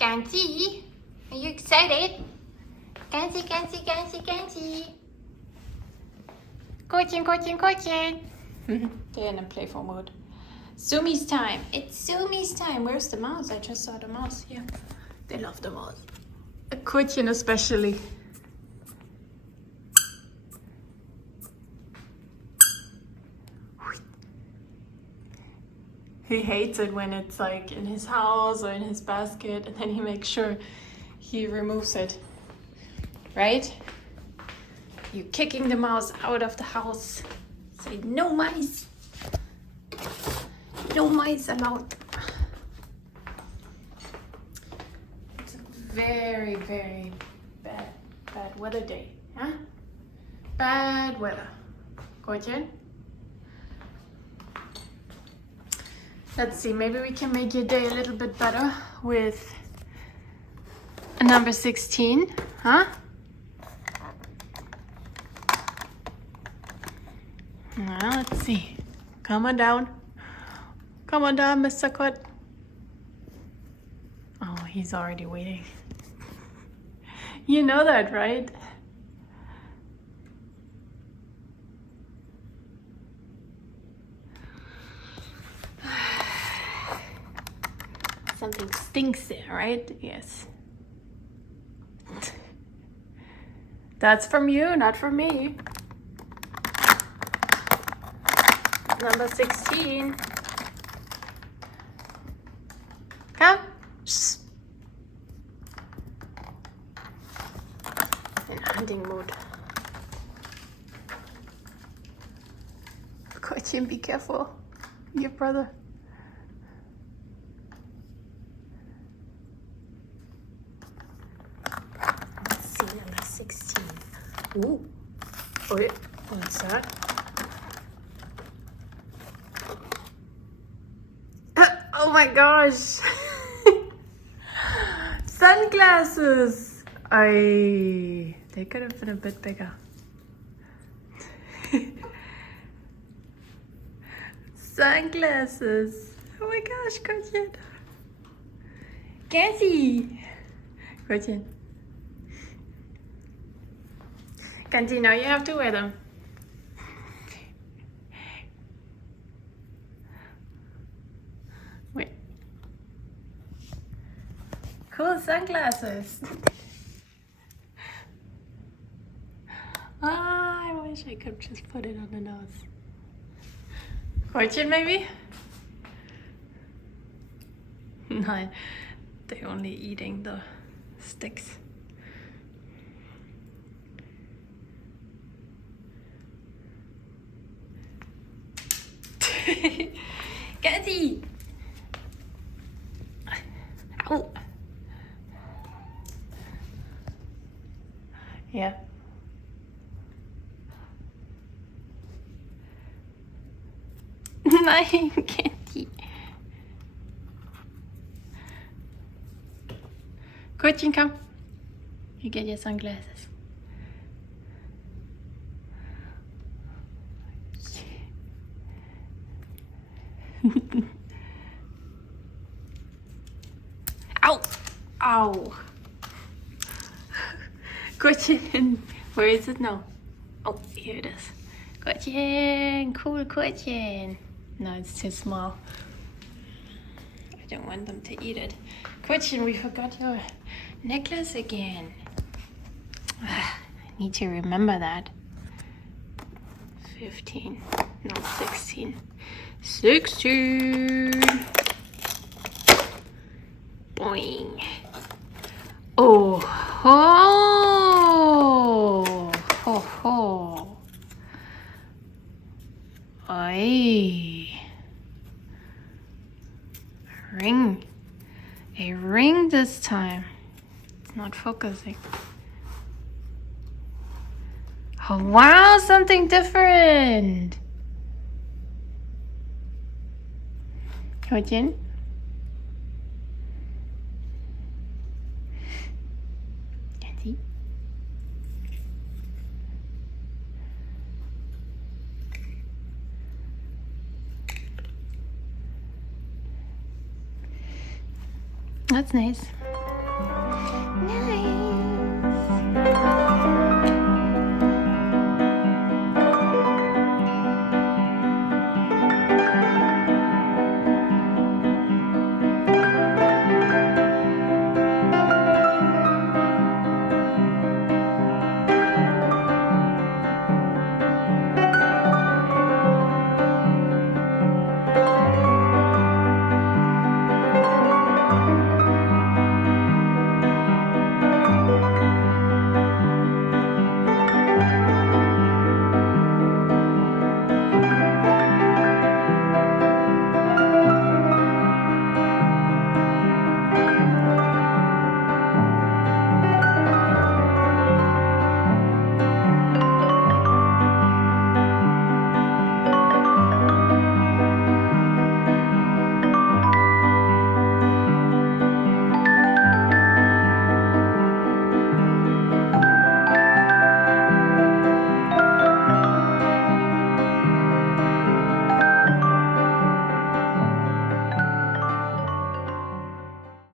Ganzi, are you excited? Ganzi, Ganzi, Ganzi, Ganzi. Coaching. They're in a playful mode. Zoomies time. It's Zoomies time. Where's the mouse? I just saw the mouse. Yeah, they love the mouse. A Kurtchen especially. He hates it when it's like in his house or in his basket, and then he makes sure he removes it. Right? You're kicking the mouse out of the house. Say no mice. No mice allowed. It's a very, very bad weather day. Huh? Bad weather. Gorgeous. Let's see, maybe we can make your day a little bit better with a number 16, huh? Now, let's see. Come on down. Come on down, Mr. Kut. Oh, he's already waiting. You know that, right? Something stinks there, right? Yes. That's from you, not from me. Number 16. Come. Shh. In hunting mode. Coaching, be careful. Your brother. Let's see, number 16. Ooh. Wait, what's that? Oh my gosh! Sunglasses! They could have been a bit bigger. Sunglasses! Oh my gosh, Gretchen! Gansy! Gretchen. Gansy, now you have to wear them. Wait. Cool sunglasses. I wish I could just put it on the nose. Fortune, maybe? No, they're only eating the sticks. Gansy! Ow! Yeah. Nein, Gansy. Kurtchen, come. You get your sunglasses. Ow! Ow! Kurtchen, where is it now? Oh, here it is. Kurtchen, cool Kurtchen. No, it's too small. I don't want them to eat it. Kurtchen, we forgot your necklace again. I need to remember that. 15, no, 16. 16! Boing. Oh ho! Ho ho! Oi! Ring. A ring this time. It's not focusing. Oh wow, something different! Kurtchen? Gansy? That's nice. Nice.